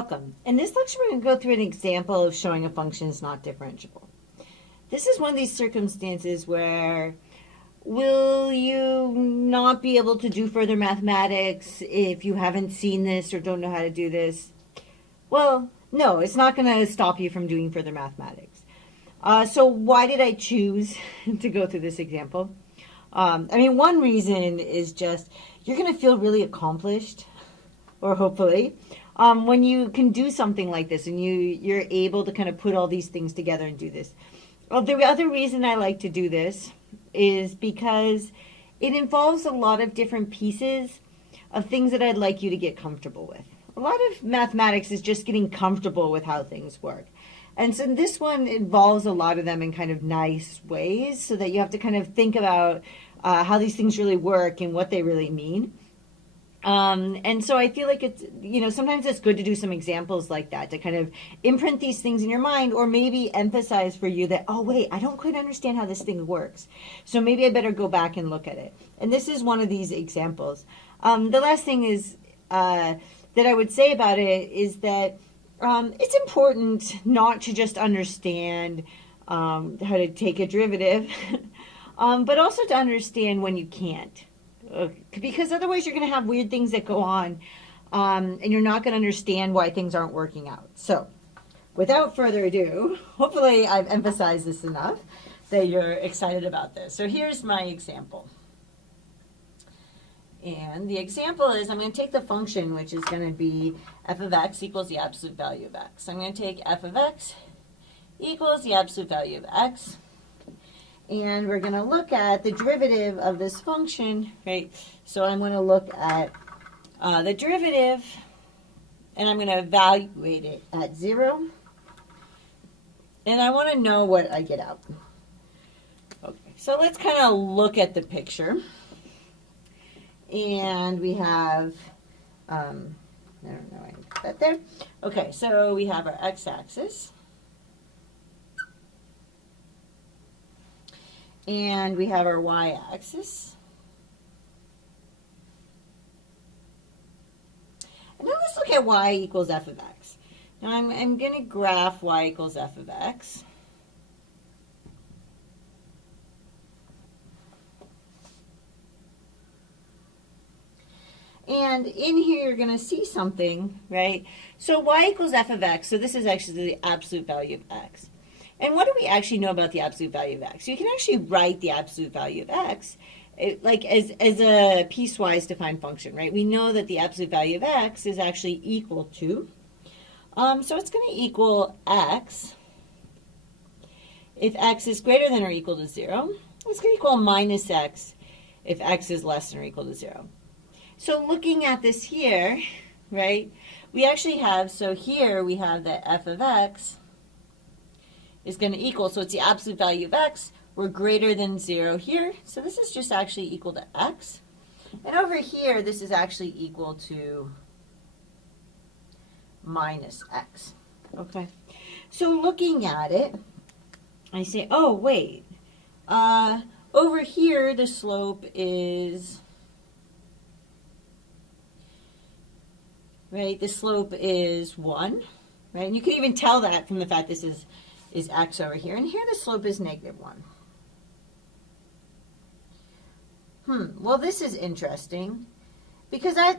Welcome. In this lecture, we're going to go through an example of showing a function is not differentiable. This is one of these circumstances where will you not be able to do further mathematics if you haven't seen this or don't know how to do this? Well, no, it's not going to stop you from doing further mathematics. So why did I choose to go through this example? One reason is just you're going to feel really accomplished, or hopefully, when you can do something like this and you're able to kind of put all these things together and do this. Well, the other reason I like to do this is because it involves a lot of different pieces of things that I'd like you to get comfortable with. A lot of mathematics is just getting comfortable with how things work. And so this one involves a lot of them in kind of nice ways so that you have to kind of think about how these things really work and what they really mean. And so I feel like it's, sometimes it's good to do some examples like that to kind of imprint these things in your mind, or maybe emphasize for you that, oh, wait, I don't quite understand how this thing works. So maybe I better go back and look at it. And this is one of these examples. The last thing is that I would say about it is that it's important not to just understand how to take a derivative, but also to understand when you can't. Because otherwise you're going to have weird things that go on, and you're not going to understand why things aren't working out. So without further ado, hopefully I've emphasized this enough that you're excited about this. So here's my example. And the example is I'm going to take the function, which is going to be f of x equals the absolute value of x. I'm going to take f of x equals the absolute value of x. And we're going to look at the derivative of this function, right? So I'm going to look at the derivative, and I'm going to evaluate it at 0. And I want to know what I get out. Okay, so let's kind of look at the picture. And we have, I don't know, I can put that there. Okay, so we have our x-axis. And we have our y-axis. And now let's look at y equals f of x. Now I'm going to graph y equals f of x. And in here you're going to see something, right? So y equals f of x, so this is actually the absolute value of x. And what do we actually know about the absolute value of x? You can actually write the absolute value of x like as a piecewise defined function, right? We know that the absolute value of x is actually equal to, so it's going to equal x if x is greater than or equal to 0. It's going to equal minus x if x is less than or equal to 0. So looking at this here, right, we actually have, so here we have that f of x is going to equal, so it's the absolute value of x. We're greater than 0 here, so this is just actually equal to x. And over here, this is actually equal to minus x. Okay, so looking at it, I say, oh, wait. Over here, the slope is, right, the slope is 1, right? And you can even tell that from the fact this is x over here. And here the slope is negative 1. Well, this is interesting because I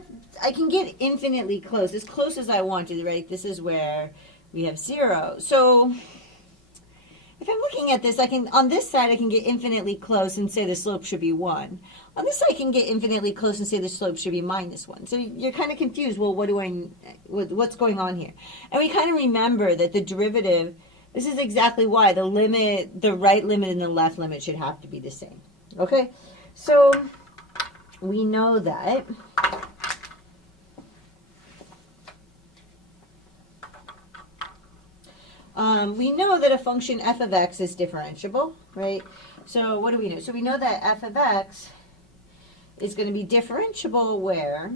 can get infinitely close as I want to, right? This is where we have 0. So if I'm looking at this, on this side, I can get infinitely close and say the slope should be 1. On this side, I can get infinitely close and say the slope should be minus 1. So you're kind of confused. Well, what's going on here? And we kind of remember that the derivative, this is exactly why the right limit and the left limit should have to be the same. Okay? So we know that a function f of x is differentiable, right? So what do we know? So we know that f of x is going to be differentiable where,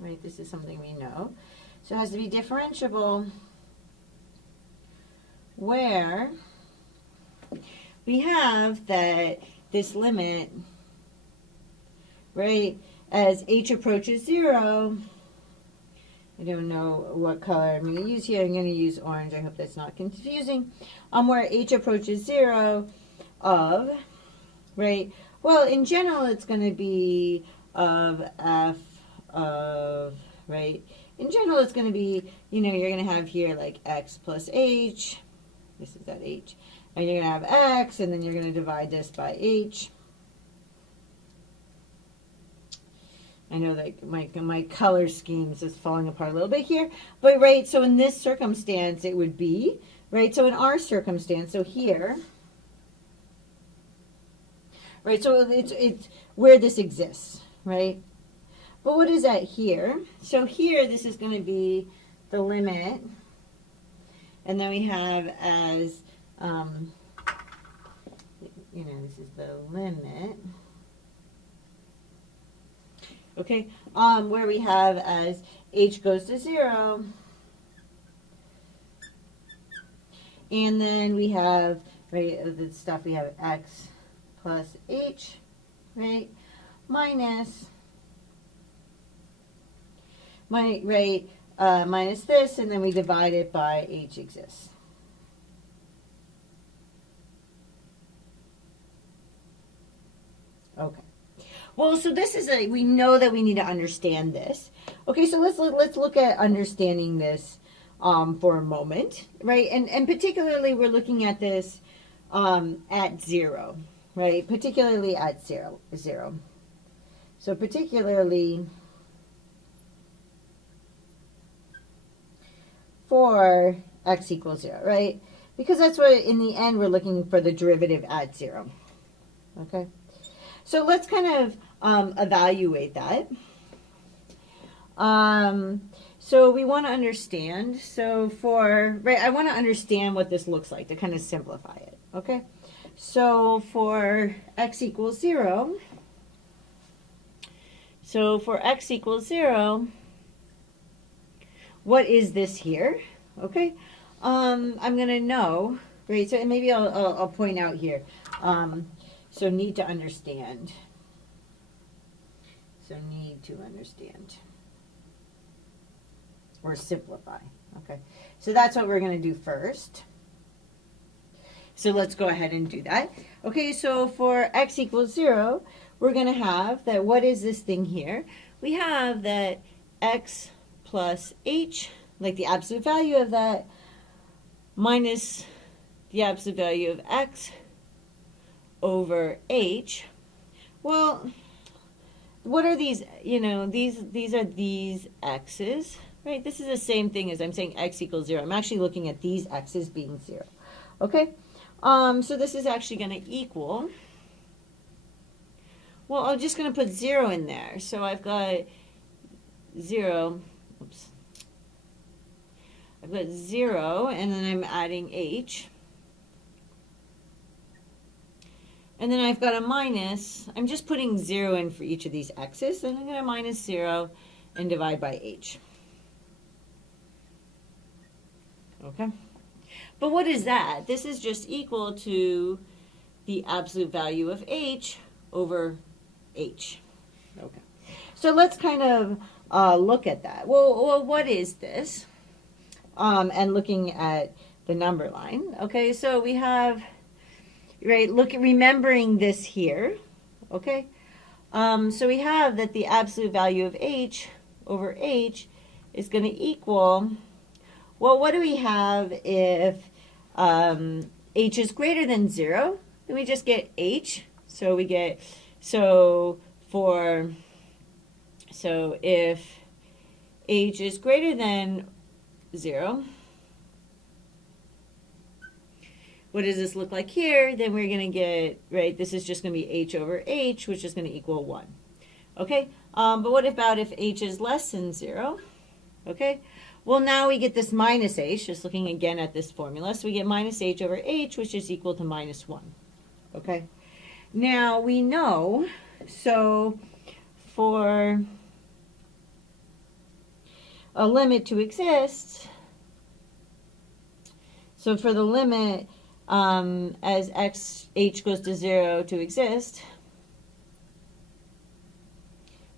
right, this is something we know. So it has to be differentiable where we have that this limit, right, as h approaches 0, I don't know what color I'm going to use here. I'm going to use orange. I hope that's not confusing. Where h approaches 0 of, right? Well, in general, it's going to be of f of, right? In general, it's going to be, you know, you're going to have here like x plus h. This is that h. And you're going to have x, and then you're going to divide this by h. I know that my color schemes is falling apart a little bit here. But, right, so in this circumstance, it would be, right, so in our circumstance, so here, right, so it's where this exists, right? But what is that here? So here, this is going to be the limit. And then we have as, you know, this is the limit. Okay, where we have as h goes to 0. And then we have, right, the stuff we have x plus h, right, minus, minus this, and then we divide it by h exists. Okay. Well, so this is we know that we need to understand this. Okay, so let's look at understanding this for a moment, right? And particularly we're looking at this at 0, right? Particularly at 0. So particularly for x equals 0, right? Because that's what, in the end, we're looking for the derivative at 0. Okay? So let's kind of evaluate that. So we want to understand. So for, right, I want to understand what this looks like to kind of simplify it. Okay? So for x equals 0, what is this here? Okay? I'm going to know, right? So and maybe I'll point out here. So need to understand. So need to understand. Or simplify. Okay. So that's what we're going to do first. So let's go ahead and do that. Okay, so for x equals 0, we're going to have that, what is this thing here? We have that x plus h, like the absolute value of that, minus the absolute value of x over h. Well, what are these? You know, these are these x's, right? This is the same thing as I'm saying x equals 0. I'm actually looking at these x's being 0. Okay? So this is actually going to equal, well, I'm just going to put 0 in there. So I've got 0, oops. I've got 0, and then I'm adding h. And then I've got a minus. I'm just putting 0 in for each of these x's. And I'm going to minus 0 and divide by h. Okay? But what is that? This is just equal to the absolute value of h over h. Okay. So let's kind of look at that. Well, what is this? And looking at the number line. Okay, so we have, right, remembering this here. Okay, so we have that the absolute value of h over h is going to equal, well, what do we have if h is greater than 0? Then we just get h. So we get, so if h is greater than 0, what does this look like here? Then we're going to get, right, this is just going to be h over h, which is going to equal 1. Okay, but what about if h is less than 0? Okay, well, now we get this minus h, just looking again at this formula. So we get minus h over h, which is equal to minus 1. Okay, now we know, so for a limit to exist, so for the limit as h goes to 0 to exist,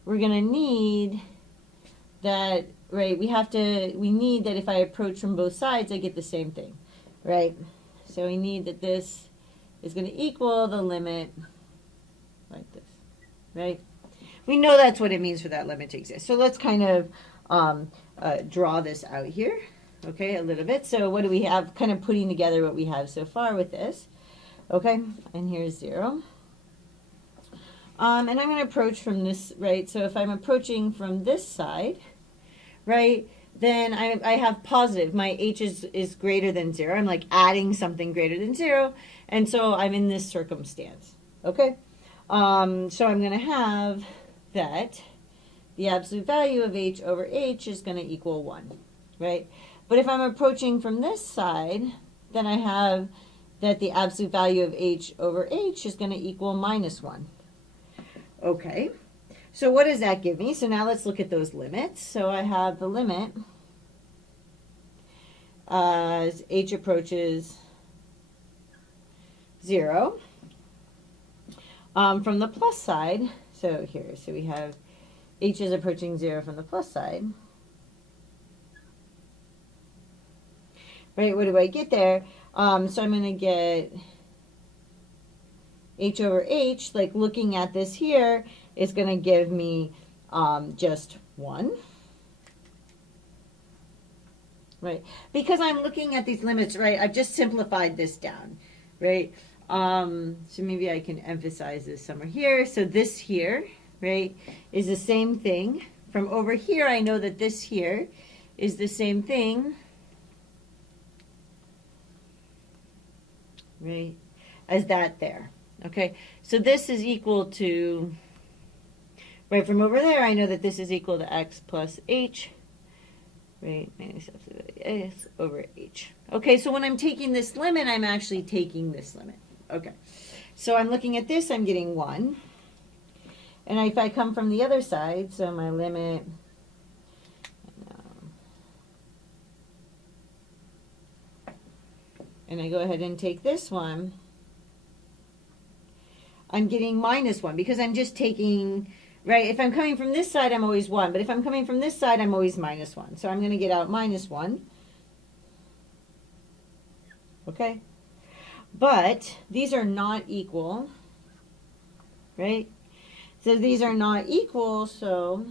we're going to need that right, we need that if I approach from both sides, I get the same thing, right? So we need that this is going to equal the limit like this, right? We know that's what it means for that limit to exist. So let's kind of draw this out here, okay, a little bit. So what do we have? Kind of putting together what we have so far with this, okay? And here's 0. And I'm going to approach from this, right? So if I'm approaching from this side, right, then I have positive. My h is greater than 0. I'm like adding something greater than 0. And so I'm in this circumstance, okay? So I'm going to have that the absolute value of h over h is going to equal 1, right? But if I'm approaching from this side, then I have that the absolute value of h over h is going to equal -1. Okay, so what does that give me? So now let's look at those limits. So I have the limit as h approaches 0 from the plus side. So here, so we have h is approaching 0 from the plus side. Right, what do I get there? So I'm going to get h over h, like looking at this here, is going to give me just 1. Right, because I'm looking at these limits, right, I've just simplified this down, right? So maybe I can emphasize this somewhere here. So this here, right, is the same thing. From over here, I know that this here is the same thing, right, as that there. Okay, so this is equal to, right, from over there, I know that this is equal to x plus h, right, minus s over h. Okay, so when I'm taking this limit, I'm actually taking this limit. Okay, so I'm looking at this, I'm getting 1. And if I come from the other side, so my limit, and I go ahead and take this one, I'm getting -1 because I'm just taking, right, if I'm coming from this side, I'm always 1. But if I'm coming from this side, I'm always -1. So I'm going to get out -1. Okay? But these are not equal, right? So these are not equal, so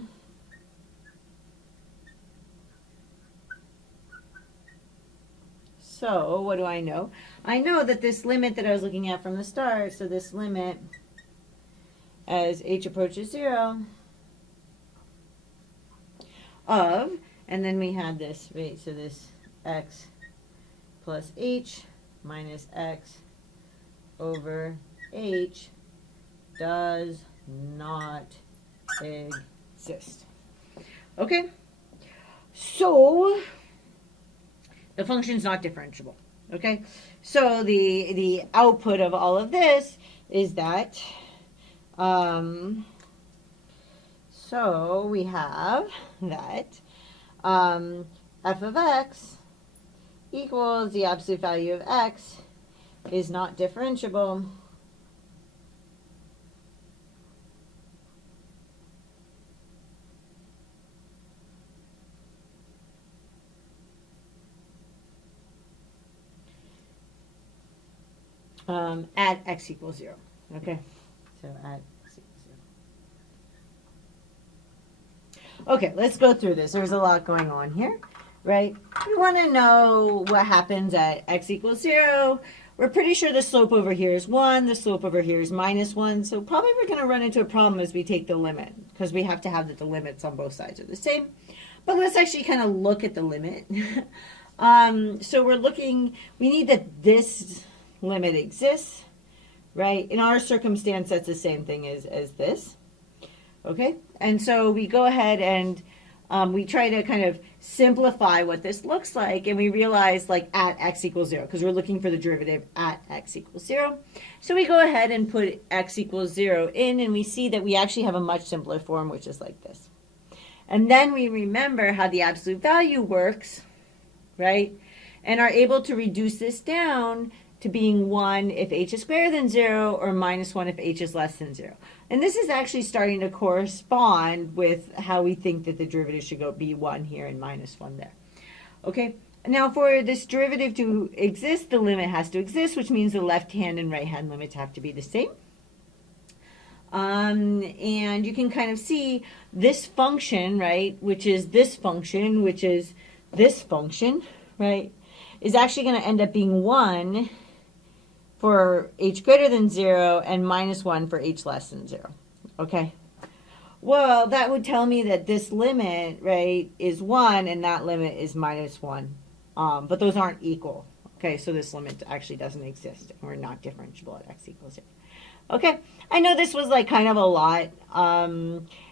what do I know? I know that this limit that I was looking at from the start, so this limit as h approaches 0 of, and then we had this, right, so this x plus h minus x over h does not exist. Okay? So the function is not differentiable. Okay? So the output of all of this is that so we have that f of x equals the absolute value of x is not differentiable. At x equals 0. Okay, so at x equals 0. Okay, let's go through this. There's a lot going on here, right? We want to know what happens at x equals 0. We're pretty sure the slope over here is 1. The slope over here is -1. So probably we're going to run into a problem as we take the limit, because we have to have that the limits on both sides are the same. But let's actually kind of look at the limit. So we're looking, we need that this limit exists, right? In our circumstance, that's the same thing as this. Okay, and so we go ahead and we try to kind of simplify what this looks like, and we realize like at x equals 0, because we're looking for the derivative at x equals 0. So we go ahead and put x equals 0 in, and we see that we actually have a much simpler form, which is like this. And then we remember how the absolute value works, right? And are able to reduce this down to being 1 if h is greater than 0 or minus 1 if h is less than 0. And this is actually starting to correspond with how we think that the derivative should go be 1 here and minus 1 there. Okay, now for this derivative to exist, the limit has to exist, which means the left hand and right hand limits have to be the same. And you can kind of see this function, right, which is this function, which is this function, right, is actually going to end up being 1 for h greater than 0 and minus 1 for h less than 0. Okay? Well, that would tell me that this limit, right, is 1 and that limit is minus 1. But those aren't equal. Okay, so this limit actually doesn't exist. And we're not differentiable at x equals 0. Okay, I know this was like kind of a lot.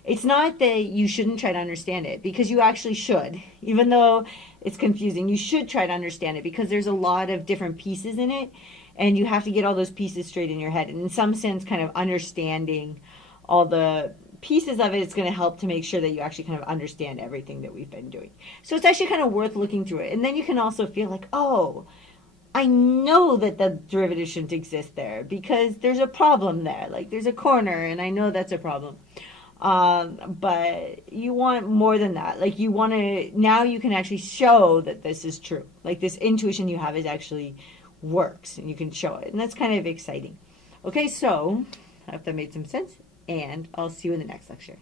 It's not that you shouldn't try to understand it, because you actually should. Even though it's confusing, you should try to understand it because there's a lot of different pieces in it, and you have to get all those pieces straight in your head. And in some sense, kind of understanding all the pieces of it is going to help to make sure that you actually kind of understand everything that we've been doing. So it's actually kind of worth looking through it. And then you can also feel like, oh, I know that the derivative shouldn't exist there because there's a problem there. Like there's a corner, and I know that's a problem. But you want more than that. Like you want to, now you can actually show that this is true. Like this intuition you have is actually works, and you can show it. And that's kind of exciting. Okay, so I hope that made some sense, and I'll see you in the next lecture.